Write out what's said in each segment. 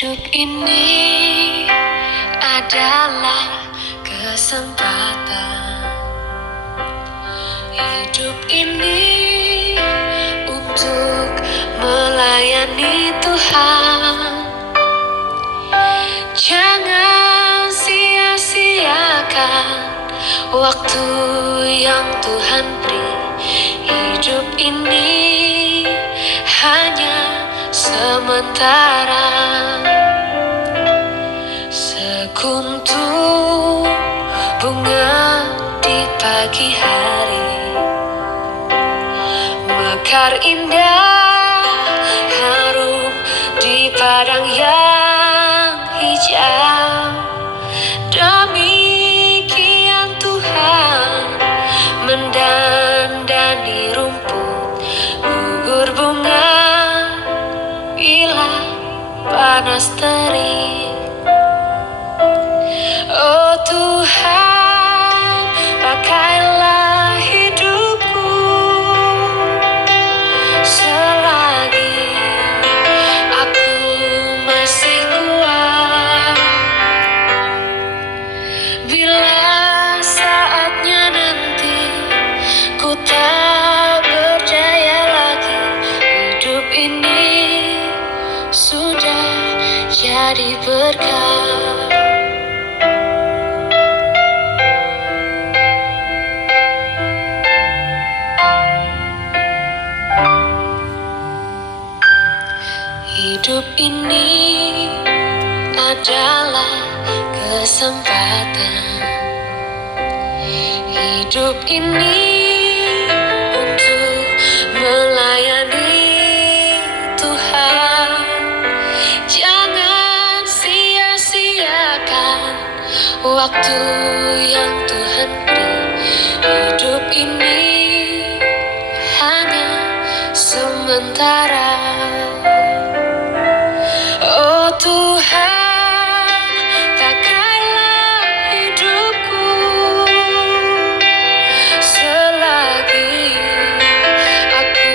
Hidup ini adalah kesempatan. Hidup ini untuk melayani Tuhan. Jangan sia-siakan waktu yang Tuhan beri. Hidup ini hanya sementara. Sekuntum bunga di pagi hari, mekar indah harum di padang yang hijau. Demikian Tuhan mendandani rumput gugur bunga bila panas terik. Oh Tuhan, pakailah hidupku selagi aku masih kuat. Bila saatnya nanti ku tak berdaya lagi, hidup ini sudah jadi berkah. Hidup ini adalah kesempatan. Hidup ini untuk melayani Tuhan. Jangan sia-siakan waktu yang Tuhan beri. Hidup ini hanya sementara. Oh Tuhan, pakailah hidupku selagi aku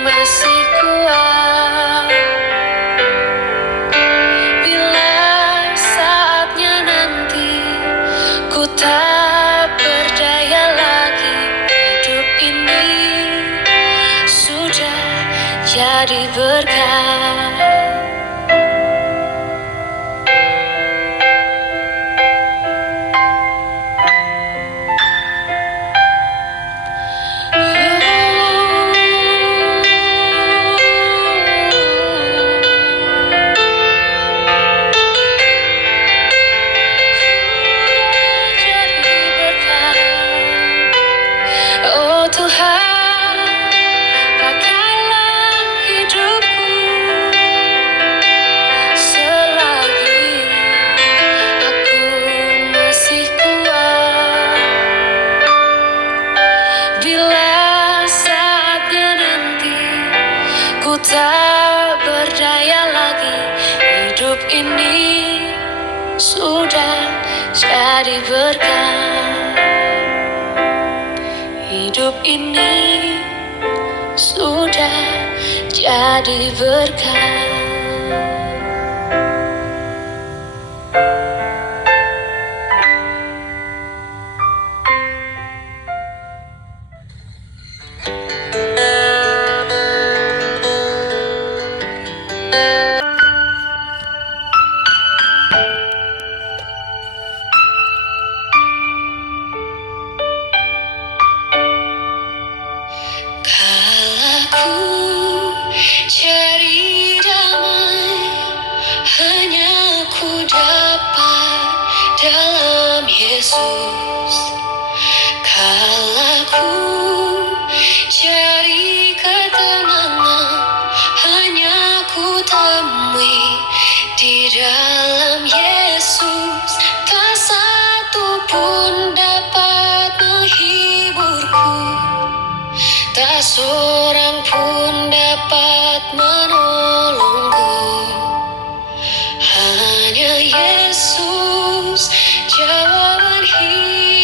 masih kuat. Bila saatnya nanti ku tak berdaya lagi, hidup ini sudah jadi berkah. Oh Tuhan, pakailah hidupku selagi aku masih kuat. Bila saatnya nanti ku tak berdaya lagi, hidup ini sudah jadi berkah. Hidup ini sudah jadi berkah. Kalaku cari damai, hanya ku dapat dalam Yesus. Kalaku cari ketenangan, hanya ku temui di dalam Yesus. Tak satu pun dapat menghiburku, tak seorang pun dapat menolongku. Hanya Yesus jawaban hidup.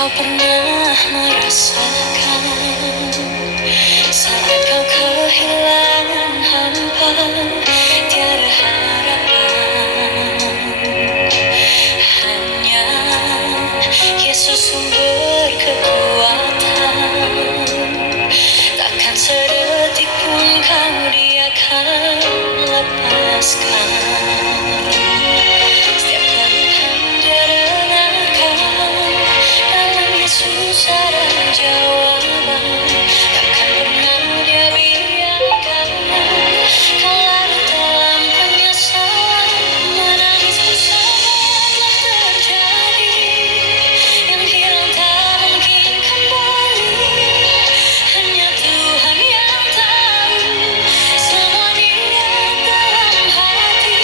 kau pernah merasakan saat kau kehilangan hampa, tiada harapan? Hanya Yesus sumber kekuatan. Takkan sedetik pun kau Dia akan lepaskan. Setiap keluhan Dia dengarkan, dalam Yesus ada jawaban. Takkan pernah Dia biarkan kau larut dalam penyesalan. Menangis bersama telah terjadi, yang hilang tak mungkin kembali. Hanya Tuhan yang tahu semua niat dalam hati.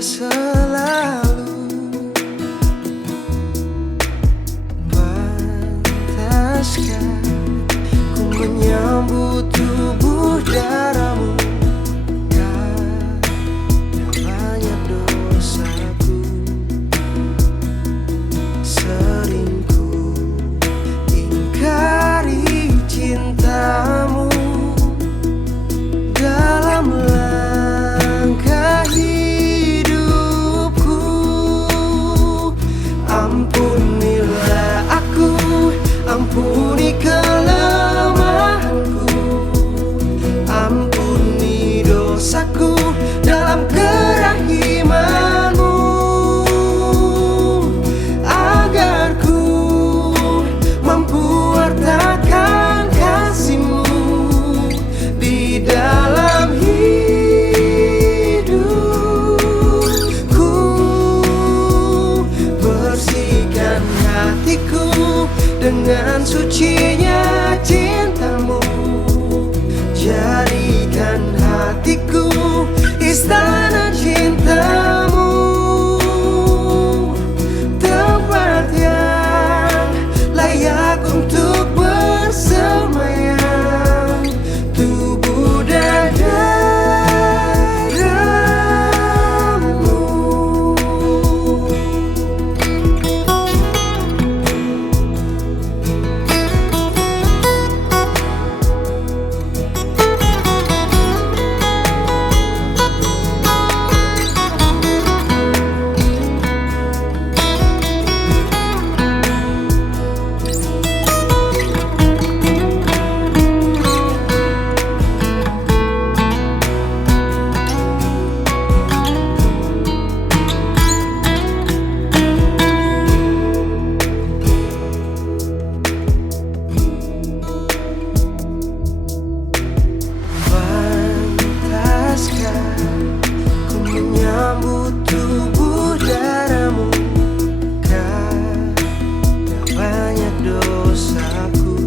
selalu pantaskah ku menyambut tubuh darahmu? Karena banyak dosaku, sering ku ingkari cintamu. Dalam langkah hidupku, ampunilah aku, ampuni kelemahanku, ampuni dosaku dalam kerahimanmu, agar ku mampu wartakan kasihmu di dalam hidupku. Bersihkan hatiku dengan sucinya cintamu, jadikan hatiku istana cintamu, tempat yang layak untuk bersemayam, tubuh dan darahmu. Pantaskah ku menyambut tubuh darahmu? Karena banyak dosaku,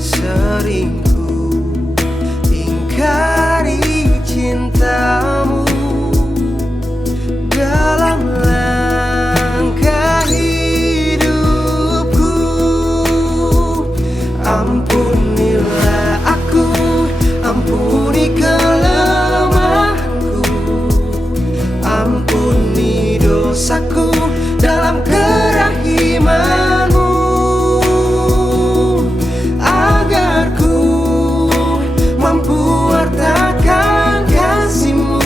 sering ku ingkari cintamu. Dalam langkah hidupku, ampunilah aku, ampuni kelemahanku, ampuni dosaku dalam kerahimanmu, agar ku mampu wartakan kasihmu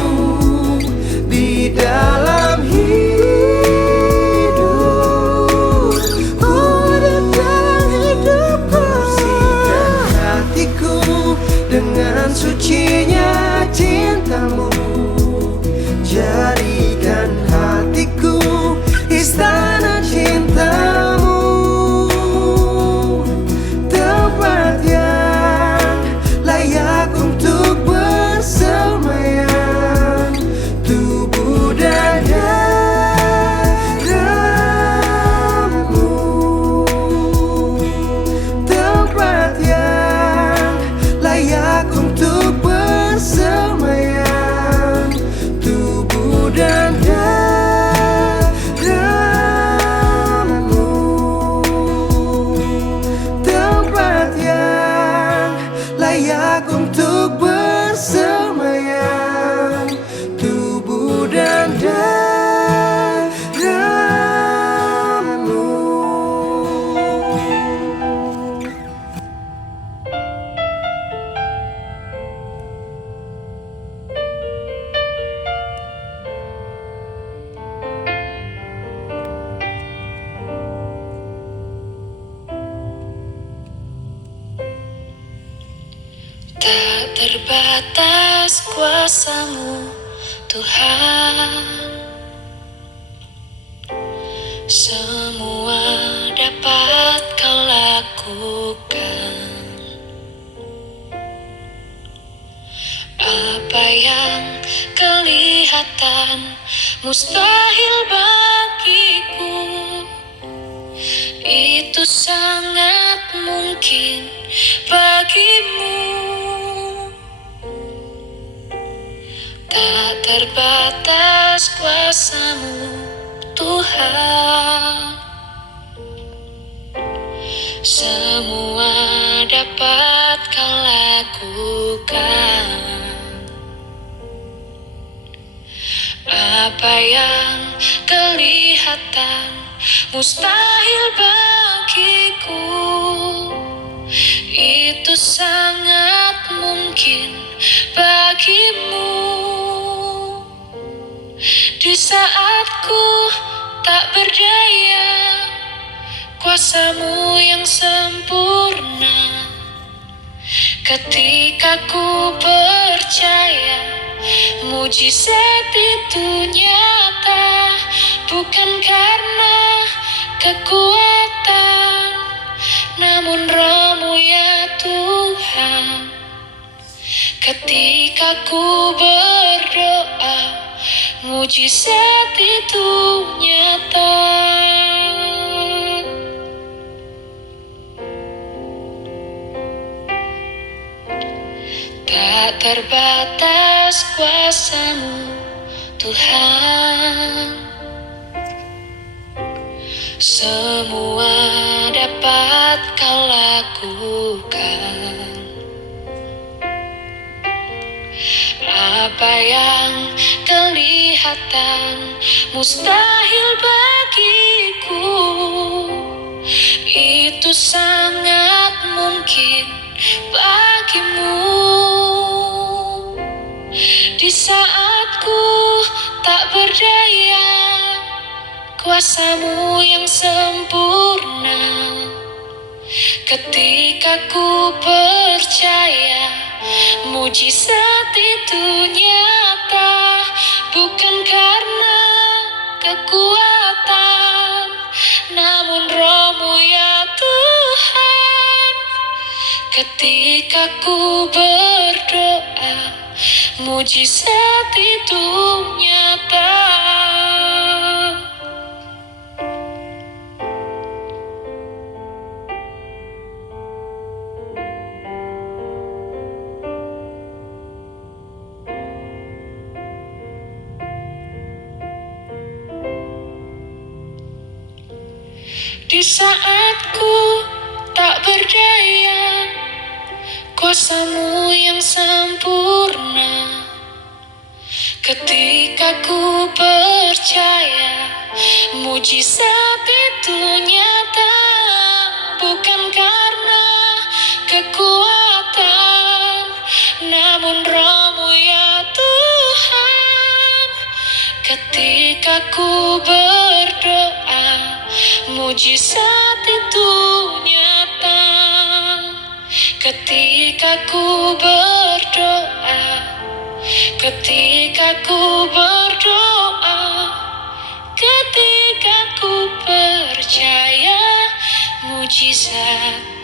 di dalam hidupku. Dalam hidupku, bersihkan hatiku dengan sucinya cintamu, jadikan hatiku istana cintamu, tempat yang layak untuk bersemayam, tubuh dan darahmu, tempat yang layak untuk bersemayam, tubuh dan darahmu, tempat yang layak untuk bersemayam, tubuh dan darahmu. Tak terbatas kuasa-Mu, Tuhan. Semua dapat Kau lakukan. Apa yang kelihatan mustahil bagiku, itu sangat mungkin bagimu. Tak terbatas kuasa-Mu, Tuhan. Semua dapat Kau lakukan. Apa yang kelihatan mustahil bagiku, itu sangat mungkin bagimu. Di saat ku tak berdaya, kuasa-Mu yang sempurna. Ketika ku percaya, mujizat itu nyata, bukan karena kekuatan, namun Roh-Mu ya Tuhan. Ketika ku berdoa, mujizat itu nyata. Tak terbatas kuasa-Mu, Tuhan. Semua dapat Kau lakukan. Apa yang kelihatan mustahil bagiku, itu sangat mungkin bagimu. Di saat ku tak berdaya, kuasa-Mu yang sempurna. Ketika ku percaya, mujizat itu nyata, bukan karena kekuatan, namun Roh-Mu ya Tuhan. Ketika ku berdoa, mujizat itu nyata. Di saat ku tak berdaya, kuasa-Mu yang sempurna. Ketika ku percaya, mujizat itu nyata, bukan karena kekuatan, namun Roh-Mu ya Tuhan. Ketika ku berdoa, mujizat itu nyata. Ketika ku berdoa, ketika ku berdoa, ketika ku percaya, mujizat